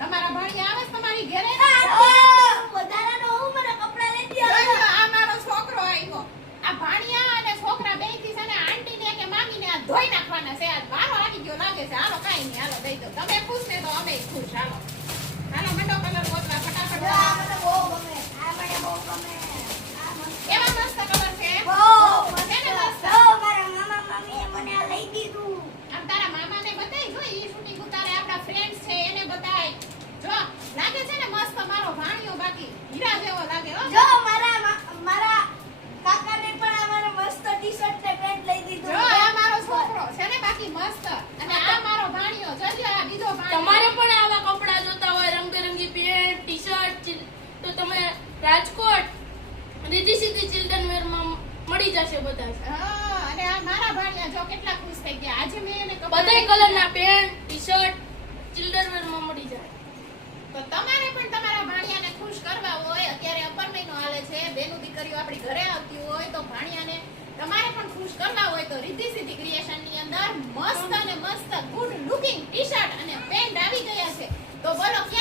તમારા ભાઈ આવે છે તમારી ઘરે વધારાનો હું મને કપડા લેતી આવે. આ મારો છોકરો આવ્યો આ ભાણિયા અને છોકરા બે થી છે ને આંટી ને કે મામી ને આ ધોઈ નાખવાના છે આ વારો આવી ગયો લાગે છે હાલો કાઈ નહીં હાલો દઈ દો તમે ખુશ ને તો અમે ખુશ હાલો હાલો મંડો કલર ગોતવા ફટાફટ આ મને બહુ ગમે. આ મને બહુ ગમે. આ મસ્ત. કેવા મસ્ત કલર છે બહુ છે ને મસ્ત મારા મામા મામીએ મને આ લઈ દીધું. આમ તારા મામાને બતાઈ જો ઈ શૂટિંગ ઉતારે આપડા ફ્રેન્ડ્સ છે એને બતાય જો લાગે છે ને મસ્ત મારો ભાણિયો બાકી હીરા જેવો લાગે હો જો મારા કાકાને પણ આ મને મસ્ત ટી-શર્ટ ને પેન્ટ લઈ દીધું. જો આ મારો છોકરો છે ને બાકી મસ્ત અને આ મારો ભાણિયો જોજો આ બીજો ભાણિયો તમારે પણ આવા કપડા જોતા હોય રંગબેરંગી પેન્ટ ટી-શર્ટ તો તમે રાજકોટ રીધી સીધી ચિલ્ડ્રન વેર માં મળી જશે બધા. હા અને આ મારા ભાણિયા જો કેટલા ખુશ થઈ ગયા આજે મેં એને બધાય કલરના પેન્ટ ટી-શર્ટ ચિલ્ડ્રન વેર માં મળી જાય. તો તમારે પણ તમારા ભાણિયાને ખુશ કરવા હોય અત્યારે અપર મહિનો હાલે છે બેનું દીકરીઓ આપણી ઘરે આવતી હોય તો ભાણિયાને તમારે પણ ખુશ કરવા હોય તો રીધી સીધી ક્રિએશન ની અંદર મસ્ત અને મસ્ત ગુડ લુકિંગ ટી-શર્ટ અને પેન્ટ આવી ગયા છે તો બોલો ક્યાં